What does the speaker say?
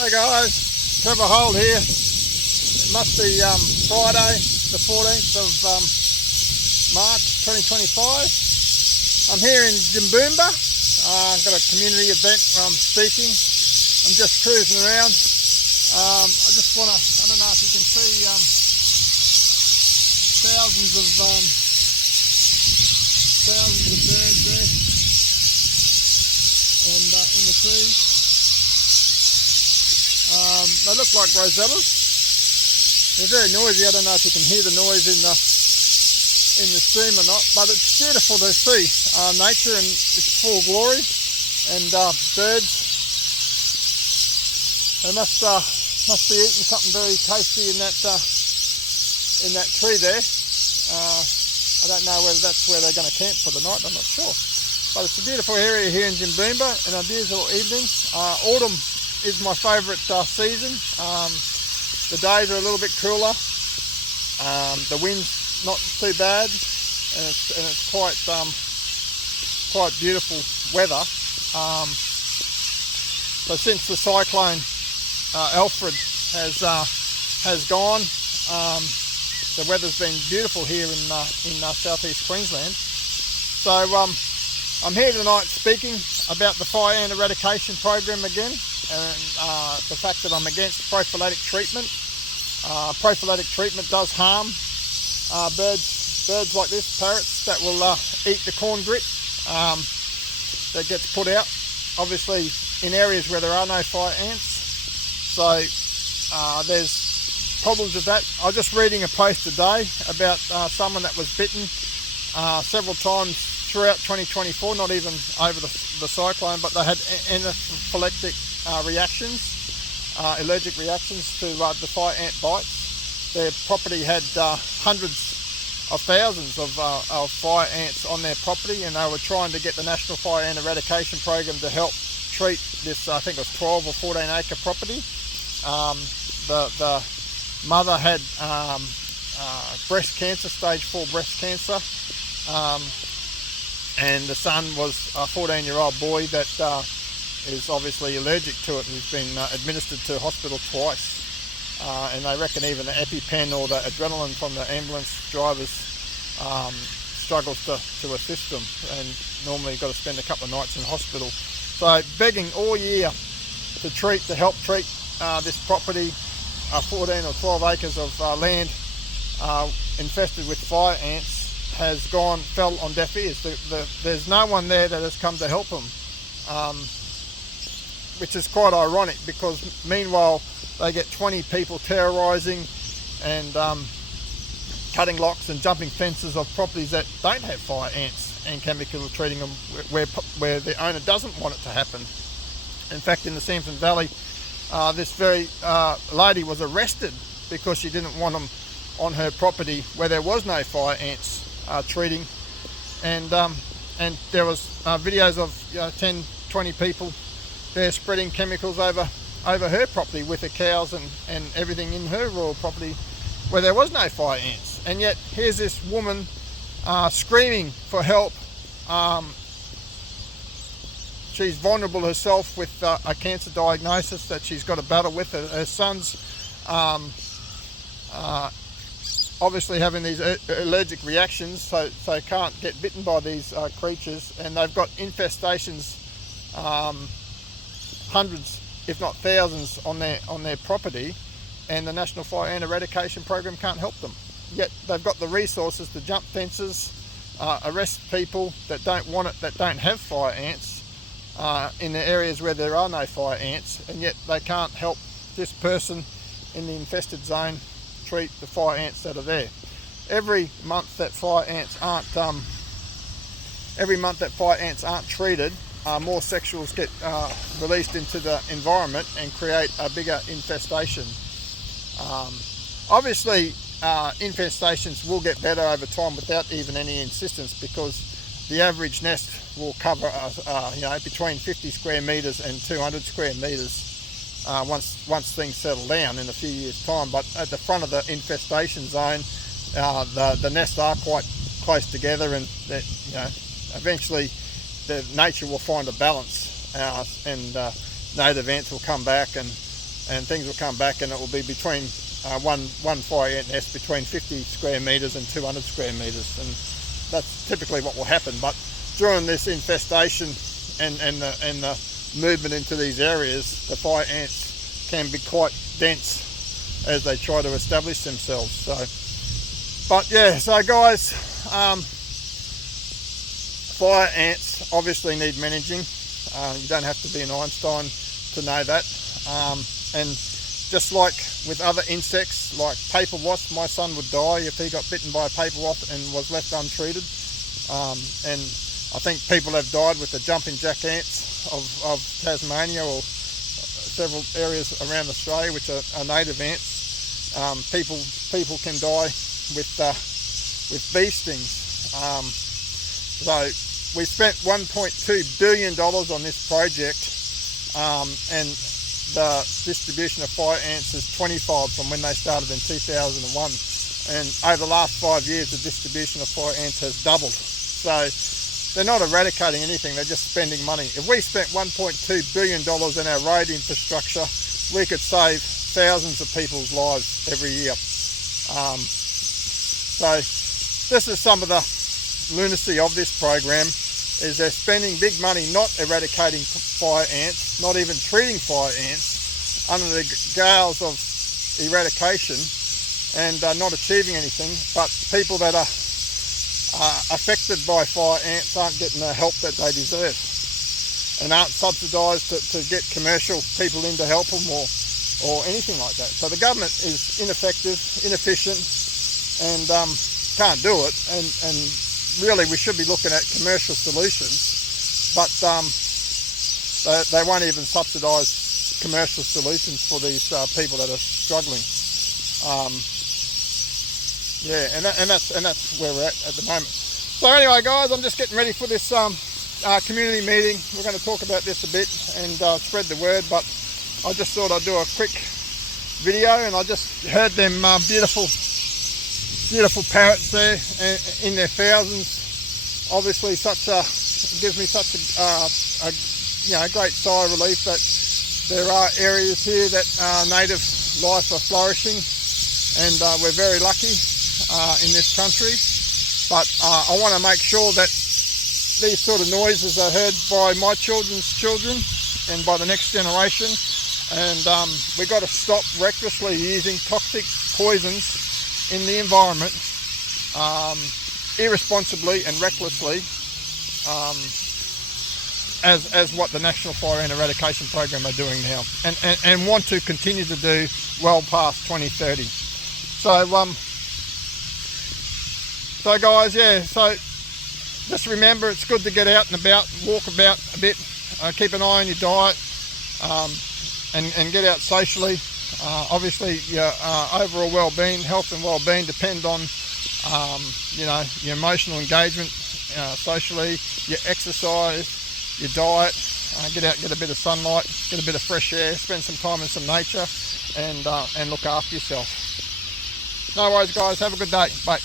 Hey guys, Trevor Holt here. It must be Friday the 14th of March 2025. I'm here in Jimboomba. I've got a community event where I'm speaking. I'm just cruising around. I just want to, I don't know if you can see thousands of birds there and in the trees. They look like rosellas. They're very noisy. I don't know if you can hear the noise in the stream or not, but it's beautiful to see nature in its full glory. And birds, they must be eating something very tasty in that tree there. I don't know whether that's where they're going to camp for the night. I'm not sure, but it's a beautiful area here in Jimboomba and a beautiful evening. Autumn is my favourite season. The days are a little bit cooler. The wind's not too bad, and it's quite beautiful weather. So since the cyclone Alfred has gone, the weather's been beautiful here in southeast Queensland. So I'm here tonight speaking about the fire ant eradication program again, and the fact that I'm against prophylactic treatment. Prophylactic treatment does harm birds like this, parrots, that will eat the corn grit that gets put out, obviously in areas where there are no fire ants. So there's problems with that. I was just reading a post today about someone that was bitten several times throughout 2024, not even over the cyclone, but they had anaphylactic reactions, allergic reactions to the fire ant bites. Their property had hundreds of thousands of fire ants on their property, and they were trying to get the National Fire Ant Eradication Program to help treat this, I think it was 12 or 14 acre property. The mother had breast cancer, stage 4 breast cancer, and the son was a 14-year-old boy that is obviously allergic to it, and he's been administered to hospital twice. And they reckon even the EpiPen or the adrenaline from the ambulance drivers struggles to assist them, and normally you've got to spend a couple of nights in hospital. So begging all year to help treat this property, 14 or 12 acres of land infested with fire ants, fell on deaf ears. There's no one there that has come to help them, which is quite ironic, because meanwhile they get 20 people terrorising and cutting locks and jumping fences of properties that don't have fire ants and chemical treating them where the owner doesn't want it to happen. In fact, in the Samson Valley, this very lady was arrested because she didn't want them on her property where there was no fire ants treating, and there was videos of 10, 20 people there spreading chemicals over her property with the cows and everything in her rural property where there was no fire ants. And yet here's this woman screaming for help. She's vulnerable herself with a cancer diagnosis that she's got to battle with. Her son's obviously having these allergic reactions, so can't get bitten by these creatures, and they've got infestations, hundreds if not thousands on their property, and the National Fire Ant Eradication Program can't help them. Yet they've got the resources to jump fences, arrest people that don't want it, that don't have fire ants in the areas where there are no fire ants, and yet they can't help this person in the infested zone treat the fire ants that are there. Every month that fire ants aren't treated, more sexuals get released into the environment and create a bigger infestation. Obviously, infestations will get better over time without even any insistence, because the average nest will cover between 50 square metres and 200 square metres once things settle down in a few years' time. But at the front of the infestation zone, the nests are quite close together, and eventually nature will find a balance, and native ants will come back and and things will come back, and it will be between one fire ant nest between 50 square meters and 200 square meters, and that's typically what will happen. But during this infestation and the movement into these areas, the fire ants can be quite dense as they try to establish themselves. So, but yeah, so guys, fire ants obviously need managing. You don't have to be an Einstein to know that. And just like with other insects, like paper wasp, my son would die if he got bitten by a paper wasp and was left untreated. And I think people have died with the jumping jack ants of Tasmania, or several areas around Australia which are native ants. People can die with bee stings. So we spent $1.2 billion on this project, and the distribution of fire ants is 20-fold from when they started in 2001. And over the last 5 years, the distribution of fire ants has doubled. So they're not eradicating anything, they're just spending money. If we spent $1.2 billion in our road infrastructure, we could save thousands of people's lives every year. So this is some of the lunacy of this program, is they're spending big money not eradicating fire ants, not even treating fire ants, under the gales of eradication, and not achieving anything. But people that are affected by fire ants aren't getting the help that they deserve, and aren't subsidised to get commercial people in to help them or anything like that. So the government is ineffective, inefficient, and can't do it. And really, we should be looking at commercial solutions, but they won't even subsidise commercial solutions for these people that are struggling. Yeah, and that's where we're at the moment. So anyway, guys, I'm just getting ready for this community meeting. We're going to talk about this a bit and spread the word, but I just thought I'd do a quick video, and I just heard them beautiful parrots there in their thousands. Obviously, it gives me such a great sigh of relief that there are areas here that native life are flourishing, and we're very lucky in this country. But I want to make sure that these sort of noises are heard by my children's children and by the next generation. And we've got to stop recklessly using toxic poisons in the environment, irresponsibly and recklessly, as what the National Fire Ant Eradication Program are doing now, and want to continue to do well past 2030. So guys, yeah, so just remember, it's good to get out and about, walk about a bit, keep an eye on your diet, and get out socially. Obviously, your overall well-being, health and well-being depend on your emotional engagement socially, your exercise, your diet. Get out, get a bit of sunlight, get a bit of fresh air, spend some time in some nature, and look after yourself. No worries, guys. Have a good day. Bye.